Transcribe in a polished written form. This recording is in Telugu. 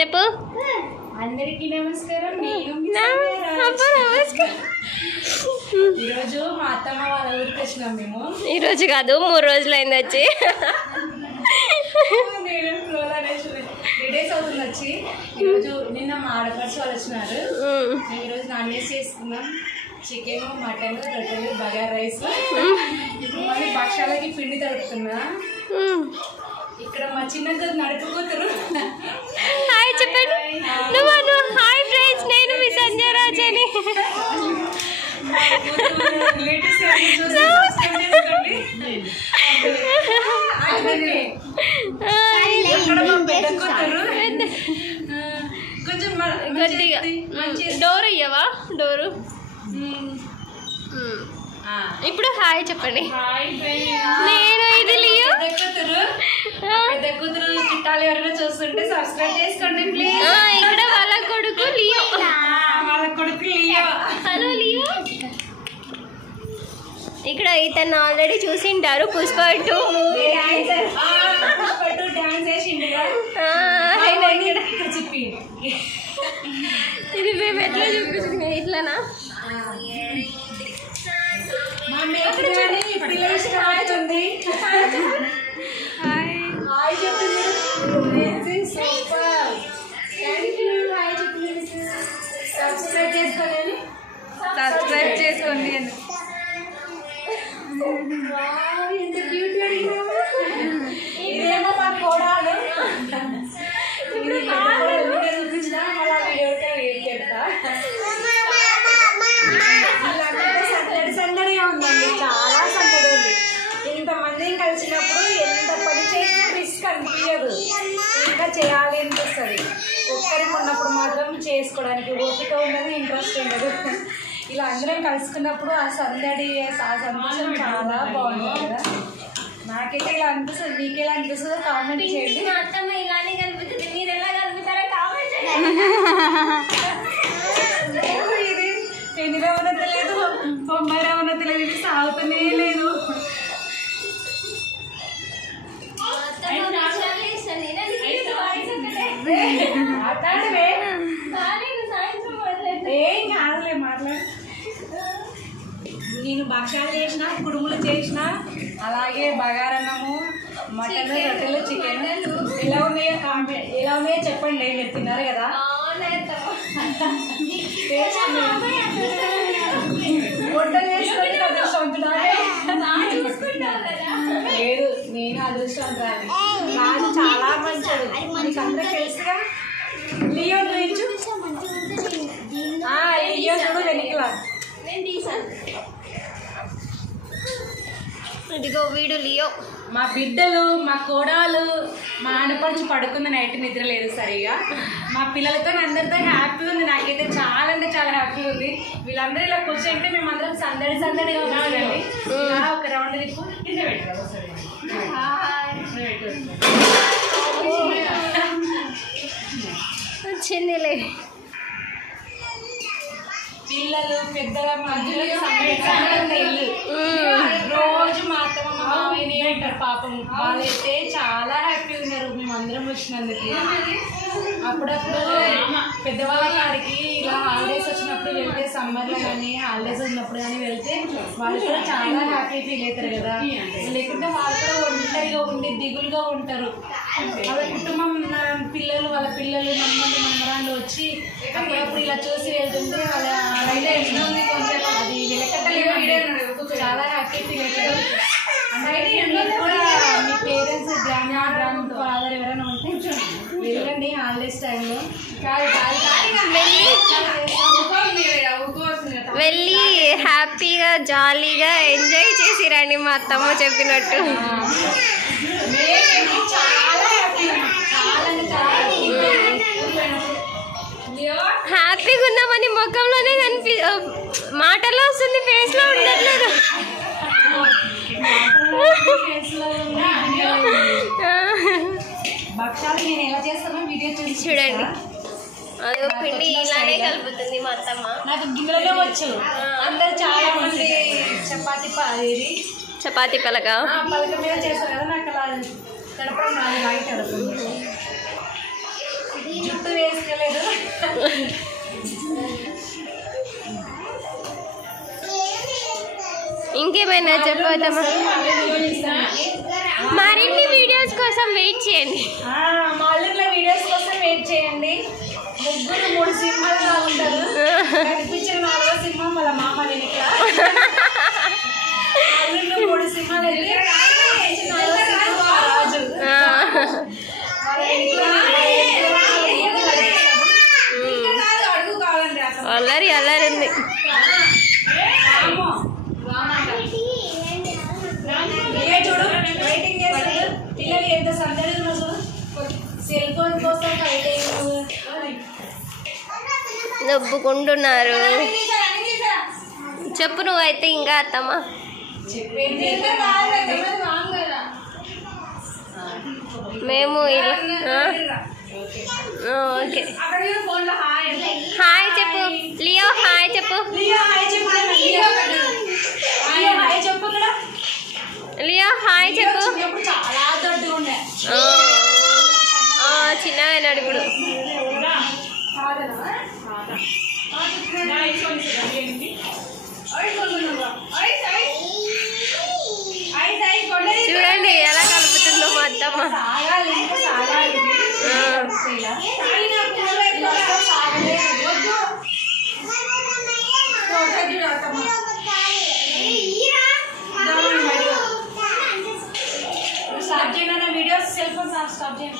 చెప్పు. అందరికీ నమస్కారం. ఈరోజు మా అత్తమ్మ వాళ్ళ ఊరికి వచ్చినాం మేము. ఈరోజు కాదు 3 రోజులైంది వచ్చి. నేను ఫ్లోలో 3 days అవుతుంది వచ్చి. ఈరోజు నిన్న మా ఆడపడుచు వాళ్ళు వచ్చినారు. మేము ఈరోజు నాన్ వెజ్ చేసుకున్నాం. చికెన్, మటన్, రొట్టెలు, బగారా రైస్. ఇప్పుడు మళ్ళీ భక్షాలకి పిండి తడుపుతున్నా. ఇక్కడ మా చిన్న నడుపు కూతురు. హాయ్ చెప్పండి. నువ్వు హాయ్ ఫ్రెండ్స్, నేను మీ సంజయ్ రాజ్ అని. కొంచెం గట్టిగా డోర్ ఇయ్యవా? డోరు ఇప్పుడు హాయ్ చెప్పండి. నేను ఇది లియో. పెద్ద కూతురు చుట్టాలు ఎవరైనా చూస్తుంటే సబ్స్క్రైబ్ చేసుకోండి ప్లీజ్. ఇక్కడ వాళ్ళ కొడుకు లియో. వాళ్ళ కొడుకు లియో. Hello Leo. ఇక్కడ ఇతను ఆల్రెడీ చూసింటారు పుష్ప 2 డాన్స్ చేసిండుగా. చెప్పి ఇది మేము ఎట్లా చూపిస్తుంది? ఇట్లానా? సబ్స్క్రైబ్ చేసుకోండి. ఇదేమో మా కోడాలు. చూపించినా మళ్ళీ వీడియో పెడతా. సందడిగా ఉందండి, చాలా సందడి ఉంది. ఇంతమందిని కలిసినప్పుడు ఎంత పని చేసినా రిస్క్ అనిపించదు, ఇంకా చేయాలి అనిపిస్తుంది. ఒక్కరికి ఉన్నప్పుడు మాత్రం చేసుకోవడానికి ఓపిక ఉండదు, ఇంట్రెస్ట్ ఉండదు. ఇలా అందరం కలుసుకున్నప్పుడు ఆ సందడి, ఆ సంతోషం చాలా బాగుంటుంది కదా. నాకైతే ఇలా అనిపిస్తుంది. మీకు ఎలా అనిపిస్తుందో కామెంట్ చేయండి. ఇలానే కనిపిస్తుంది, మీరు ఎలా కలుపుతారో కామెంట్ చేయండి. ఇది పెళ్లిలో ఉన్నది తెలియదు, బొమ్మాయిలో ఉన్నది తెలియదు, ఇది సాగుతూనే లేదు. మాట్లాడవే, ఏం కాదులే మాట్లాడు. నేను భక్షాలు చేసిన, కుడుములు చేసిన, అలాగే బగారన్నము, మటన్, రొట్టెలు, చికెన్. ఎలా ఉన్నాయో ఎలా ఉన్నాయో చెప్పండి. మీరు తిన్నారు కదా. వంటలు చేసుకొని లేదు, నేను అదృష్టవంతురాలి. రాజు చాలా మంచిది, మీకు అందరికి తెలుసుగా. లియో గురించి లియో చూడు వెనకలా. ఇదిగో వీడు లియో. మా బిడ్డలు, మా కోడాలు, మా ఆడపడుచు పడుకుంది, నైట్ నిద్ర లేదు సరిగా. మా పిల్లలతో అందరితో హ్యాపీగా ఉంది. నాకైతే చాలా అంటే చాలా హ్యాపీగా ఉంది. వీళ్ళందరూ ఇలా కూర్చుంటే మేమందరం సందడిగా ఉన్నామండి. ఒక రౌండ్ తిప్పు కింద పెట్టారు. వచ్చిందిలే. పిల్లలు పెద్దల మధ్యలో ఇల్లు. రోజు మా అత్తమ్మ మా మామయ్యనే ఉంటారు పాపం. వాళ్ళైతే చాలా హ్యాపీగా ఉన్నారు మేమందరం వచ్చినందుకు. అప్పుడప్పుడు పెద్దవాళ్ళ కాడికి ఇలా హాలిడేస్ వచ్చినప్పుడు వెళ్తే, సమ్మర్లో కానీ హాలిడేస్ ఉన్నప్పుడు కానీ వెళ్తే వాళ్ళు కూడా చాలా హ్యాపీ ఫీల్ అవుతారు కదా. లేకుంటే వాళ్ళు కూడా ఒంటరిగా ఉండి దిగులుగా ఉంటారు. వాళ్ళ కుటుంబం, పిల్లలు, వాళ్ళ పిల్లలు, మనమరాళ్ళు వచ్చి అప్పుడప్పుడు ఇలా చూసి వెళ్తుంటే వాళ్ళ అది వెలకట్టలేదు. చాలా హ్యాపీ ఫీల్ అవుతారు. అంటే కూడా మీ పేరెంట్స్, గ్రాండ్ ఫాదర్ ఎవరైనా ఉంటే వెళ్ళండి హాలిడేస్ టైంలో. వెళ్ళి హ్యాపీగా జాలీగా ఎంజాయ్ చేసి రండి, మా అత్తమ్మ చెప్పినట్టు. హ్యాపీగా ఉన్నామని ముఖంలోనే మాటల్లో వస్తుంది, ఫేస్ లో ఉండట్లేదు. భక్షాలు నేను ఎలా చేస్తానో వీడియో చూసి చూడండి. అదో పిండి ఇలానే కలుపుతుంది మా అత్తమ్మ. నాకు గిన్నెలో వచ్చు. అందరు చాలా మంది చపాతీ పలక మీద చేస్తారు కదా. నాకు అలా తడపడం రాదు, లైట్ తడుపుతుంది. జుట్టు ఇంకేమైనా చెప్పవుతామా? మరిన్ని వీడియోస్ కోసం వెయిట్ చేయండి. మా అల్లుళ్ళ వీడియోస్ కోసం వెయిట్ చేయండి. ముగ్గురు 3 సింహాలుగా ఉంటారు. కనిపించిన 4వ సింహం వాళ్ళ మామ వెనుక. అల్లుళ్ళు 3 సింహాలు వెళ్ళి రాజు అల్లరి అల్లరి ఉంది. చూడు వెయిటింగ్ చేస్తాడు. పిల్లలు ఎంత సందడి ఉన్నా చూడు. సెల్ ఫోన్ కోసం నవ్వుకుంటున్నారు. చెప్పు నువ్వైతే ఇంకా అత్తమ్మ. మేము ఓకే హాయ్ చెప్పు లియో. హాయ్ చెప్పు లియో. హాయ్ చెప్పు. చాలా దొడ్డు ఉండే చిన్నగా ఇప్పుడు. చూడండి ఎలా కలుపుతుందో మా అత్తమ్మ. స్టార్ట్ చేయను వీడియోస్. సెల్ ఫోన్ స్టాప్ చేయండి.